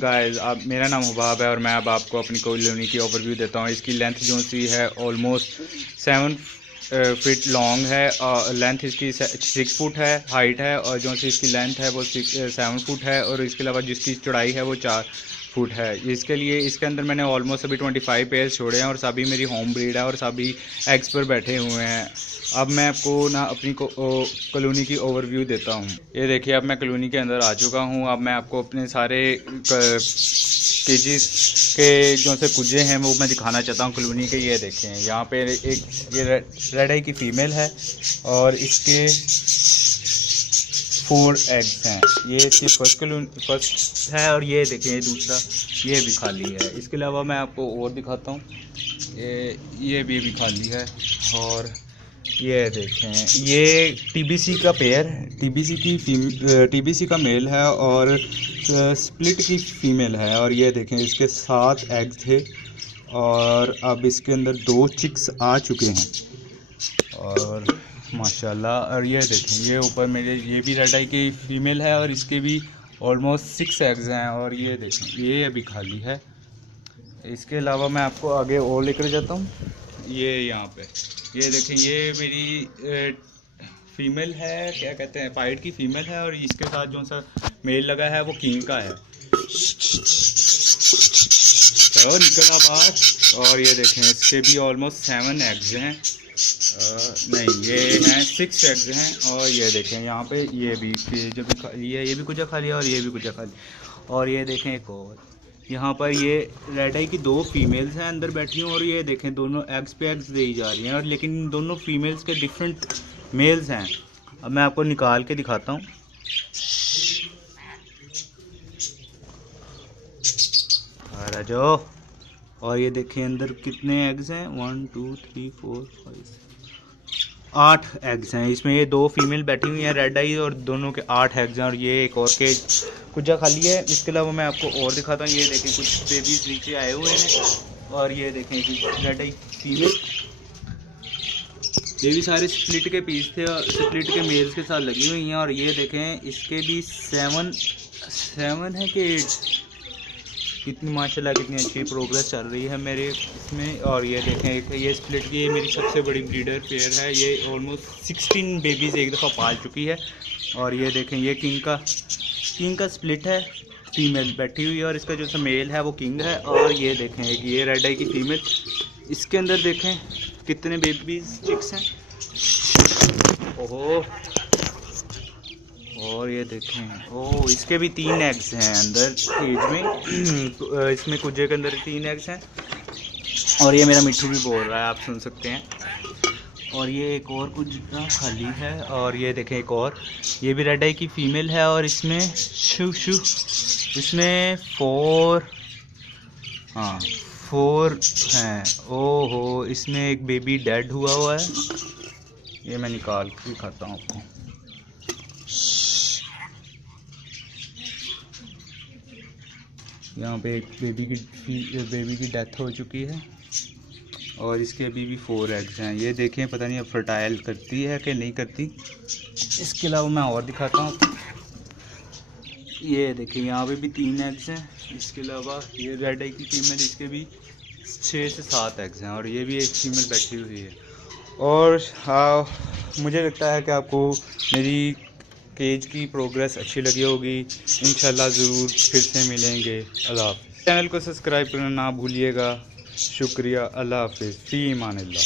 Guys, आप मेरा नाम हुबाब है और मैं अब आपको अपनी कॉलोनी की ओवरव्यू देता हूँ। इसकी लेंथ जो सी है ऑलमोस्ट 7 फीट लॉन्ग है और लेंथ इसकी 6 फुट है, हाइट है, और जो सी इसकी लेंथ है वो 7 फुट है, और इसके अलावा जिसकी चौड़ाई है वो 4 फुट है। इसके लिए इसके अंदर मैंने ऑलमोस्ट अभी 25 पेयर्स छोड़े हैं और सभी मेरी होम ब्रीड है और सभी एग्स पर बैठे हुए हैं। अब मैं आपको ना अपनी कॉलोनी की ओवरव्यू देता हूँ। ये देखिए, अब मैं कॉलोनी के अंदर आ चुका हूँ। अब मैं आपको अपने सारे केजीज के जो से कुजे हैं वो मैं दिखाना चाहता हूँ कॉलोनी के। ये देखें, यहाँ पे एक ये रेड आई की फ़ीमेल है और इसके 4 एग्स हैं। ये इसकी फर्स्ट है और ये देखें दूसरा ये भी खाली है। इसके अलावा मैं आपको और दिखाता हूँ, ये भी खाली है। और ये देखें, ये टीबीसी का पेयर, टीबीसी का मेल है और स्प्लिट की फ़ीमेल है। और ये देखें, इसके 7 एग्स थे और अब इसके अंदर 2 चिक्स आ चुके हैं और माशाल्लाह। और ये देखें, ये ऊपर मेरे ये भी रेड आई की फ़ीमेल है और इसके भी ऑलमोस्ट 6 एग्स हैं। और ये देखें, ये अभी खाली है। इसके अलावा मैं आपको आगे और लेकर जाता हूँ। ये यहाँ पे ये देखें, ये मेरी फीमेल है, क्या कहते हैं, पाइड की फ़ीमेल है और इसके साथ जो सा मेल लगा है वो किंग का है। चलो निकल आप आज। और ये देखें, इसके भी ऑलमोस्ट 7 एग्स हैं, नहीं ये हैं 6 एग्स हैं। और ये देखें, यहाँ पे ये भी जो भी ये भी कुछ खाली है और ये भी कुछ खाली। और ये देखें एक और, यहाँ पर ये रेड आई की 2 फीमेल्स हैं अंदर बैठी हुई, और ये देखें दोनों एग्स पे एग्स दी जा रही हैं, और लेकिन दोनों फीमेल्स के डिफरेंट मेल्स हैं। अब मैं आपको निकाल के दिखाता हूँ। आ जाओ। और ये देखें अंदर कितने एग्स हैं, 1 2 3 4 5 8 एग्स हैं। इसमें ये 2 फीमेल बैठी हुई हैं रेड आई, और दोनों के 8 एग्स हैं। और ये एक और केज कुछ खाली है। इसके अलावा मैं आपको और दिखाता हूँ। ये देखें, कुछ बेबीज नीचे आए हुए हैं। और ये देखें रेड आई फीमेल, ये भी सारे स्प्लिट के पीस थे और स्प्लिट के मेल्स के साथ लगी हुई हैं। और ये देखें, इसके भी 7 है कि 8, कितनी माशाल्लाह कितनी अच्छी प्रोग्रेस चल रही है मेरे इसमें। और ये देखें, ये स्प्लिट की मेरी सबसे बड़ी ब्रीडर पेयर है। ये ऑलमोस्ट 16 बेबीज़ एक दफ़ा पाल चुकी है। और ये देखें, ये किंग का स्प्लिट है, फीमेल बैठी हुई है, और इसका जो सा मेल है वो किंग है। और ये देखें, ये रेड आई की फ़ीमेल, इसके अंदर देखें कितने बेबीज़ चिक्स हैं। ओहो, और ये देखें, ओह इसके भी 3 एग्स हैं अंदर केज में। इसमें कुजे के अंदर 3 एग्स हैं। और ये मेरा मिट्ठू भी बोल रहा है, आप सुन सकते हैं। और ये एक और कुजा खाली है। और ये देखें एक और, ये भी रेड आई की फ़ीमेल है और इसमें इसमें 4 हैं। ओहो, इसमें एक बेबी डेड हुआ है। ये मैं निकाल के दिखाता हूँ आपको। यहाँ पे एक बेबी की डेथ हो चुकी है और इसके अभी भी 4 एग्स हैं। ये देखें, पता नहीं अब फर्टाइल करती है कि नहीं करती। इसके अलावा मैं और दिखाता हूँ। ये देखें, यहाँ पे भी 3 एग्स हैं। इसके अलावा ये रेड आई की फीमेल, इसके भी 6 से 7 एग्स हैं। और ये भी एक फीमेल बैठी हुई है। और मुझे लगता है कि आपको मेरी केज की प्रोग्रेस अच्छी लगी होगी। इंशाल्लाह ज़रूर फिर से मिलेंगे। अल्लाह हाफ़िज़। चैनल को सब्सक्राइब करना ना भूलिएगा। शुक्रिया। अल्लाह हाफ़िज़। फ़ी अमान अल्लाह।